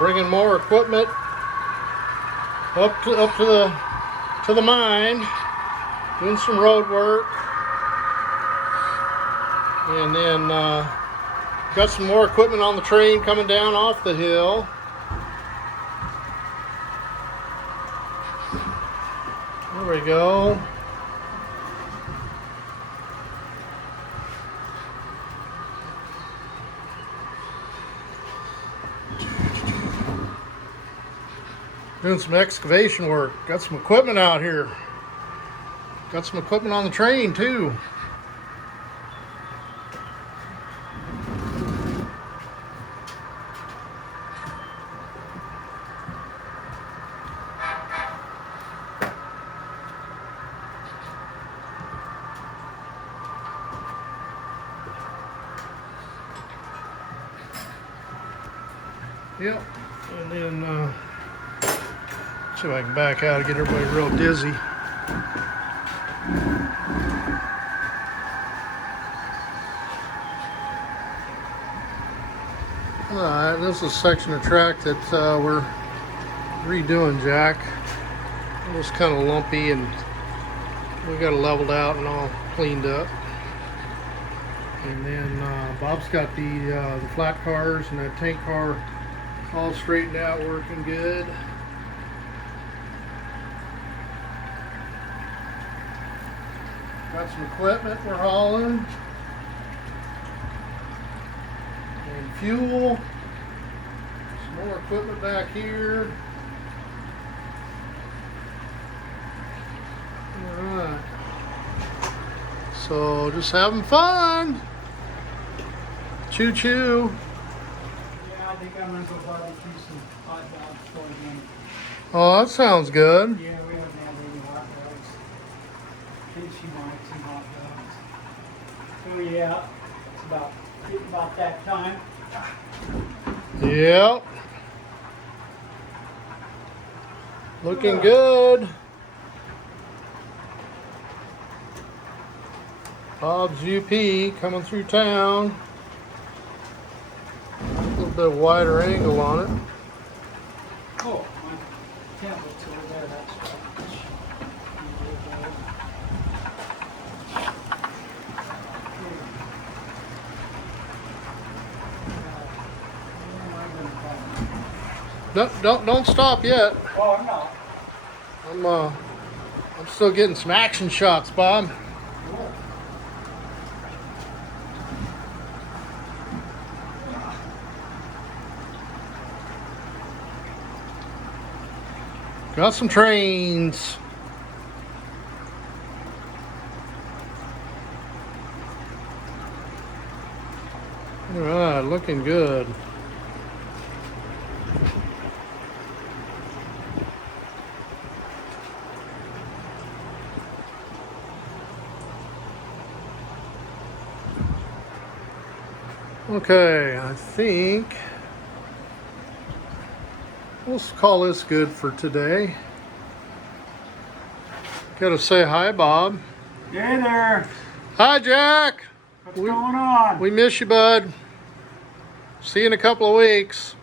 bringing more equipment up to the mine, doing some road work, and then got some more equipment on the train coming down off the hill. There we go. Doing some excavation work. Got some equipment out here. Got some equipment on the train too. Yep. And then see if I can back out and get everybody real dizzy. Alright, this is a section of track that we're redoing, Jack. It was kind of lumpy and we got it leveled out and all cleaned up. And then Bob's got the flat cars and that tank car all straightened out, working good. Got some equipment we're hauling. And fuel. Some more equipment back here. Alright. So just having fun. Choo choo. Yeah, I think I'm gonna go barbecue some hot dogs for him. Oh, that sounds good. Yeah, we haven't had any hot dogs. I think she wants some hot dogs. So yeah, it's about that time. Yep. Looking good. Bob's UP coming through town. A little bit wider angle on it. Oh, my tablet's over there, that's right. Don't stop yet. Oh, I'm not. I'm still getting some action shots, Bob. Got some trains. All right, looking good. Okay, I think we'll call this good for today. Gotta say hi, Bob. Hey there. Hi, Jack. What's going on? We miss you, bud. See you in a couple of weeks.